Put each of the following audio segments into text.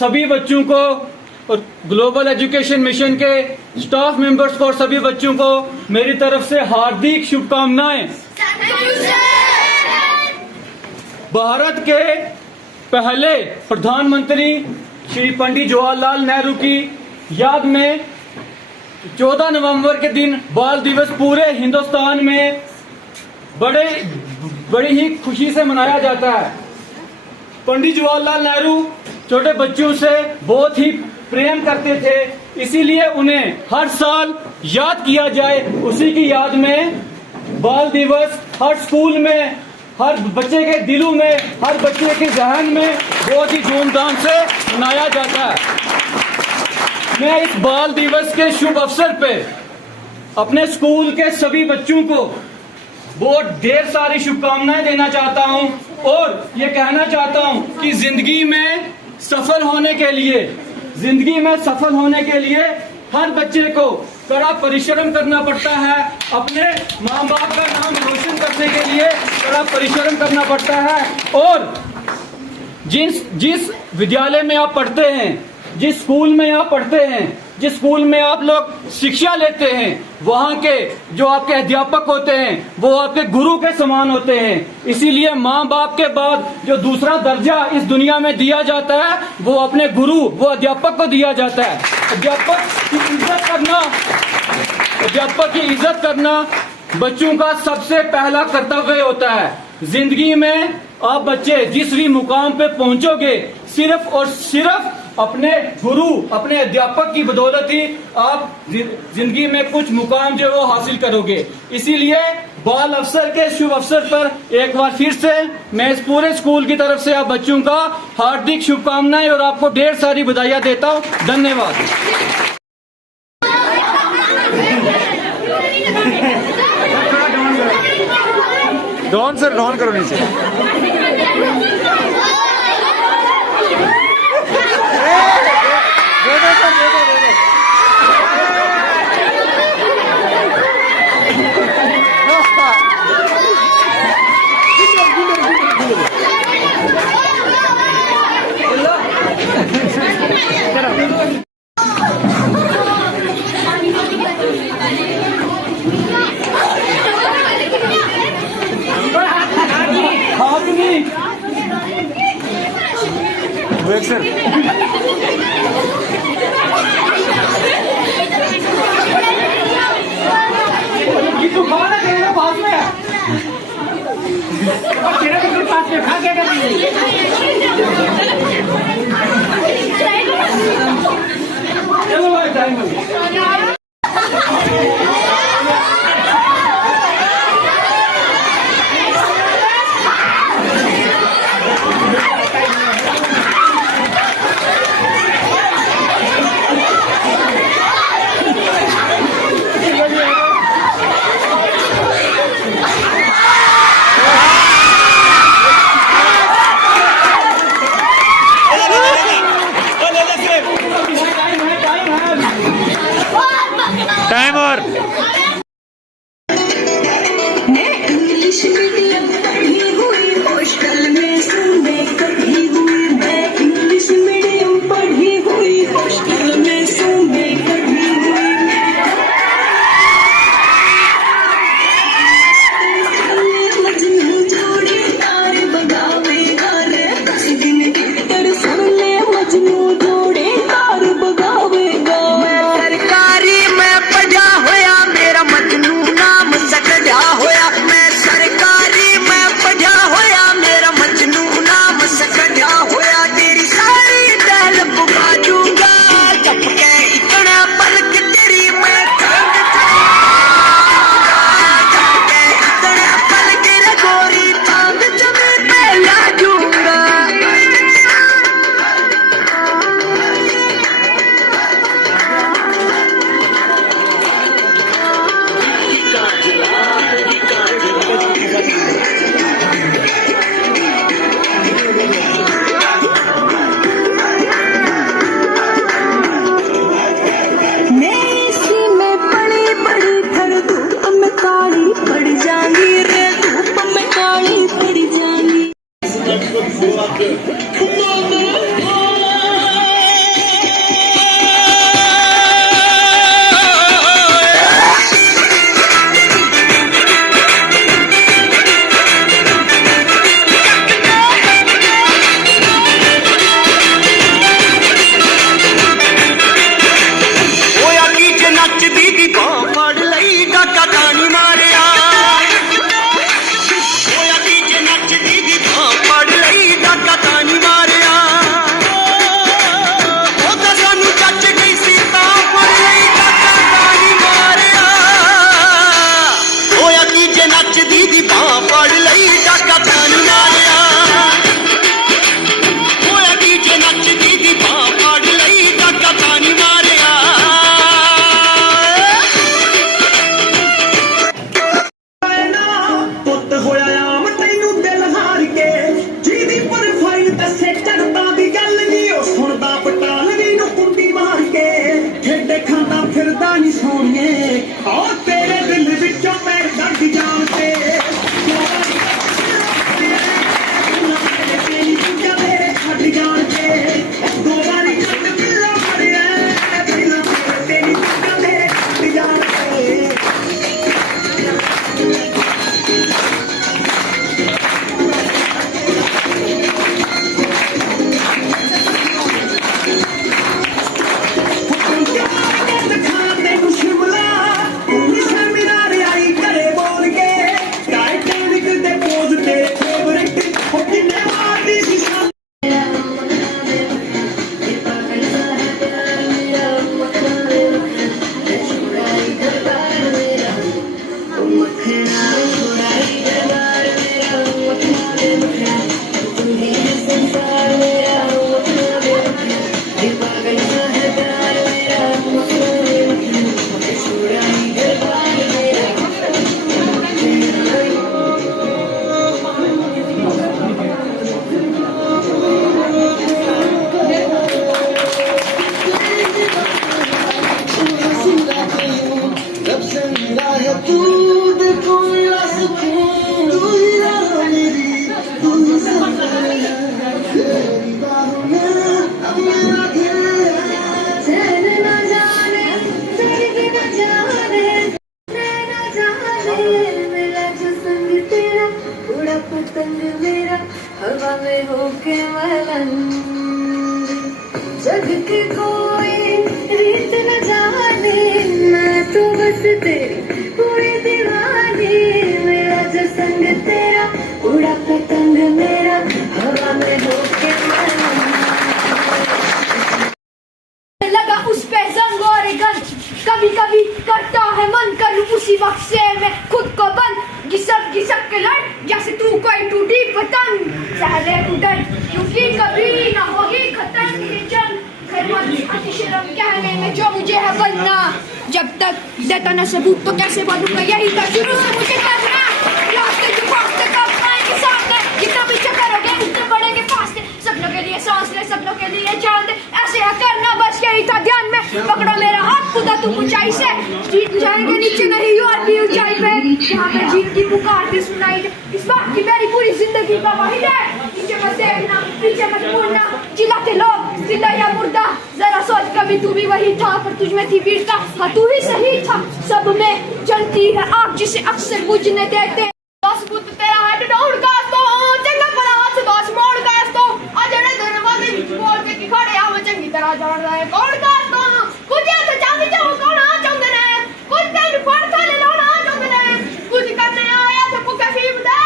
सभी बच्चों को और ग्लोबल एजुकेशन मिशन के स्टाफ मेंबर्स को और सभी बच्चों को मेरी तरफ से हार्दिक शुभकामनाएं। भारत के पहले प्रधानमंत्री श्री पंडित जवाहरलाल नेहरू की याद में 14 नवंबर के दिन बाल दिवस पूरे हिंदुस्तान में बड़ी ही खुशी से मनाया जाता है। पंडित जवाहरलाल नेहरू छोटे बच्चों से बहुत ही प्रेम करते थे, इसीलिए उन्हें हर साल याद किया जाए। उसी की याद में बाल दिवस हर स्कूल में, हर बच्चे के दिलों में, हर बच्चे के जहन में बहुत ही धूमधाम से मनाया जाता है। मैं इस बाल दिवस के शुभ अवसर पे अपने स्कूल के सभी बच्चों को बहुत ढेर सारी शुभकामनाएं देना चाहता हूं और ये कहना चाहता हूं कि जिंदगी में सफल होने के लिए हर बच्चे को कड़ा परिश्रम करना पड़ता है। अपने माँ बाप का नाम रोशन करने के लिए कड़ा परिश्रम करना पड़ता है। और जिस विद्यालय में आप पढ़ते हैं, जिस स्कूल में आप पढ़ते हैं, जिस स्कूल में आप लोग शिक्षा लेते हैं, वहाँ के जो आपके अध्यापक होते हैं वो आपके गुरु के समान होते हैं। इसीलिए माँ बाप के बाद जो दूसरा दर्जा इस दुनिया में दिया जाता है वो अपने गुरु, वो अध्यापक को दिया जाता है। अध्यापक की इज्जत करना बच्चों का सबसे पहला कर्तव्य होता है। जिंदगी में आप बच्चे जिस भी मुकाम पे पहुंचोगे सिर्फ और सिर्फ अपने गुरु, अपने अध्यापक की बदौलत ही आप जिंदगी में कुछ मुकाम जो वो हासिल करोगे। इसीलिए बाल अवसर के शुभ अवसर पर एक बार फिर से मैं इस पूरे स्कूल की तरफ से आप बच्चों का हार्दिक शुभकामनाएं और आपको ढेर सारी बधाइयां देता हूं। धन्यवाद। डॉन सर, डॉन करो नीचे। सर चलो भाई टाइम जग की कोई रीत न जाने, मैं तो बस तेरी पूरी दीवानी। मेरा जो संग तेरा, उड़ा पतंग मेरा, हवा में होके लगा उस पे जंग और गंज। कभी कभी करता है मन, करूं उसी वक्त से मैं खुद को बंद। घिसक घिसक के लड़ जैसे तू कोई टूटी पतंग। सहले उड़न क्योंकि कभी न होगी खत्म ये जंग। शर्म कहने में जो मुझे है बनना, जब तक देता न सबूत तो कैसे बनूंगा। यही था शुरू से मुझे करना। रास्ते जो फासले कब आएंगे सामने, जितना पीछे करोगे उतने बढ़ेंगे फासले। सपनों के लिए सांस ले, सपनों के लिए जान दे, ऐसे है करना बस यही था ध्यान में। पकड़ो मेरा हाथ, खुदा तुम ऊंचाई से जीत जाएंगे, नीचे नहीं और भी ऊंचाई पे। यहाँ पे जीत की पुकार भी सुनाई दे, इस बात की मेरी पूरी जिंदगी का वही है। नीचे मत देखना, पीछे मत मुड़ना, चिल्लाते लोग जिंदा या मुर्दा। जरा सोच कभी तू भी वही था, पर तुझ में थी वीरता। हाँ तू ही सही था, सब में जलती है आग जिसे अक्सर बुझने देते। दस बुत तेरा हेड डाउन कास तो चंगा पड़ा हाथ दस मोड़ कास तो अजड़े दरवाजे विच बोल के कि खड़े आ चंगी तरह जान रहा है कौन कास तो कुछ तो चांदी जाओ कौन आ चाहते ने कुछ तेरे फड़ थाले लोना चाहते ने कुछ करने आया तो पुका फीम दे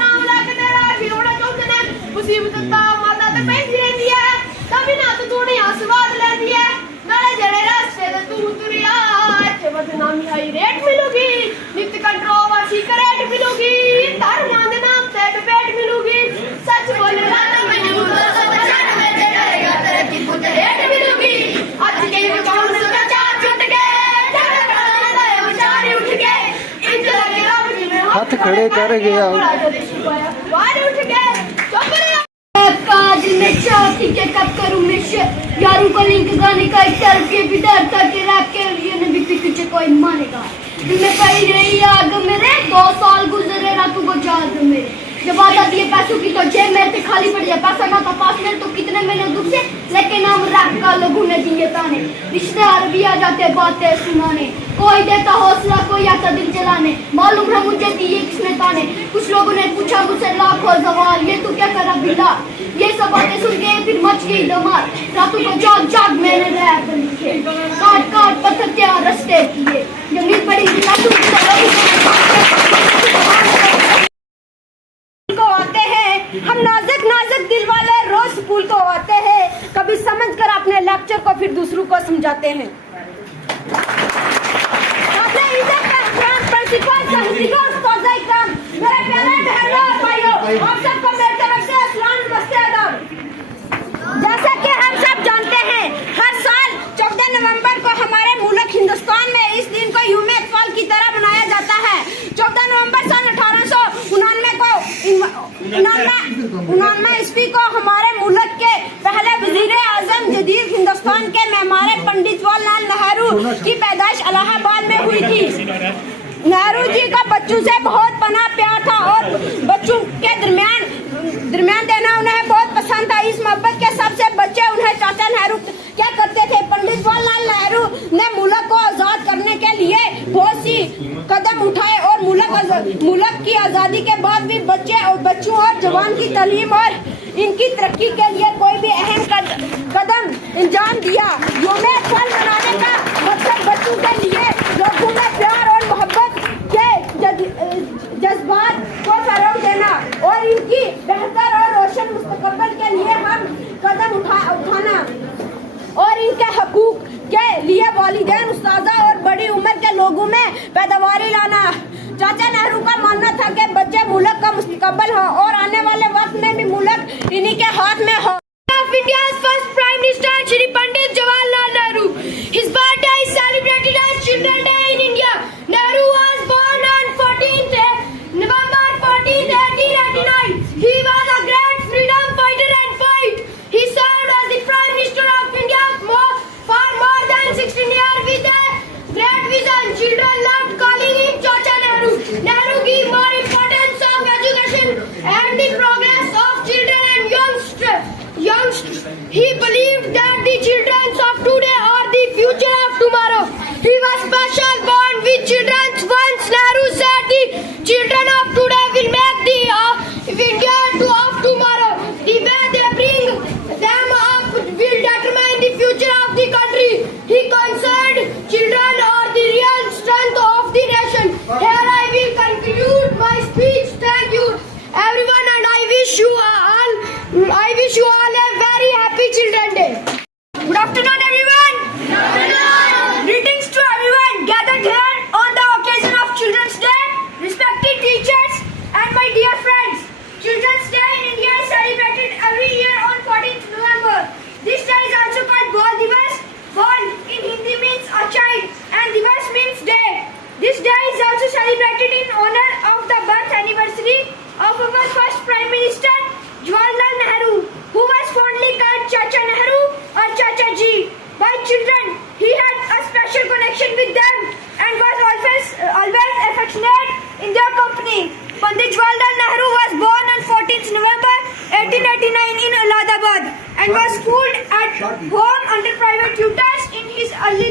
नाम लाके तेरा भी होना चाहते ने मुसीबत ता मरदा ते पैंदी रहंदी है तभी ना तो तू नहीं आसवाद लेंदी है नाले जड़े रास्ते ते तू तुरिया इत्थे बदनामी हाई रेट मिलूगी नित्य कंट्रोवर्सी करेट मिलूगी धर्म के नाम से डिबेट मिलूगी सच बोले ना तो मैं सच में डरेगा तेरे की पुत रेट मिलूगी आज के विचार से चार छूट गए विचार उठ गए इंज लगे रब जी में हाथ खड़े कर गया वार उठ गए काज में चाहती के कब करूं मैं यारों को लिंक गाने का एक तरफ के भी डर था कि रैप के लिए न भी पीछे कोई मानेगा दिल में पड़ी रही आग मेरे 2 साल गुजरे रातों को जाग मेरे जब बात आती है पैसों की तो जेब मेरे पे खाली पड़ जाए पैसा ना था पास में तो कितने महीने दुख से लेकिन हम रैप का लोगों ने दिए ताने रिश्तेदार भी आ जाते बातें सुनाने कोई देता हौसला कोई आता दिल जलाने मालूम है मुझे दिए किसने ताने कुछ लोगों ने पूछा मुझसे लाखों सवाल ये तू क्या करा बिला ये सब बातें सुन के फिर मच गई धमाल रातों को जाग जाग मैंने रैप लिखे काट काट पत्थर के रास्ते किए जमीन पड़ी को आते हैं हम नाजुक नाजुक दिल वाले रोज स्कूल को आते हैं कभी समझ कर अपने लेक्चर को फिर दूसरों को समझाते हैं अपने इज्जत का एहतराम प्रिंसिपल साहिबा उस्ताद इकराम मेरे प्यारे बहनों और भाइयों आप सबको मेरी तरफ से अस्सलाम नमस्ते आदाब जैसा कि हम सब जानते हैं हर साल 14 नवंबर को हमारे मुल्क हिंदुस्तान में इस दिन को यूम अतफाल की तरह मनाया जाता है 14 नवंबर सन 1899 को 99 ईस्वी को हमारे मुल्क के पहले वजीर आजम जदीद हिंदुस्तान के मेहमारे पंडित जवाहरलाल नेहरू की पैदाइश इलाहाबाद में हुई थी नेहरू जी का बच्चों से बहुत पनाह प्यार था और बच्चों के दरमियान देना उन्हें बहुत पसंद था इस मोहब्बत के सबसे बच्चे उन्हें चाचा नेहरू क्या करते थे पंडित जवाहरलाल नेहरू ने मुल्क को आजाद करने के लिए बहुत सी कदम उठाए और मुल्क की आजादी के बाद भी बच्चों और जवान की तालीम और इनकी तरक्की के लिए कोई भी अहम कदम अंजाम दिया यूम अतफाल मनाने का मकसद बच्चों के लिए लोगों में प्यार और मोहब्बत के जज्बात को फरोग देना और इनकी बेहतर और रोशन मुस्तकबिल के लिए हम कदम उठाना और इनके हकूक के लिए वालिदैन उस्तादा और बड़ी उम्र के लोगों में पैदावारी लाना चाचा नेहरू का मानना था कि बच्चे मुल्क का मुस्तकबिल हो और आने वाले वक्त में भी मुल्क इन्हीं के हाथ में हो India's first Prime Minister Shri Pandit Jawaharlal Nehru. His birthday is celebrated as Children's Day in India. Nehru was born on 14th November 1889. He was a great freedom fighter and poet. He served as the Prime Minister of India for more than 16 years with a great vision. Children loved calling him Chacha Nehru. Nehru gave more importance of education and the progress of children and youngsters. He believed that the children of today are the future of tomorrow. He was special born with children. Once Nehru said the children of today will make the India of tomorrow. The way they bring them up will determine the Day. Good afternoon, everyone. Greetings to everyone gathered here on the occasion of Children's Day, respected teachers and my dear friends. Children's Day in India is celebrated every year on 14th November. This day is also called Bal Divas. Bal in Hindi means a child and Divas means day. This day is also celebrated in honor of the birth anniversary of our first Prime Minister Jawaharlal Nehru, who was fondly called Chacha Nehru or Chacha Ji by children. He had a special connection with them and was always affectionate in their company. Pandit Jawaharlal Nehru was born on 14th November 1889 in Allahabad and was schooled at home under private tutors in his early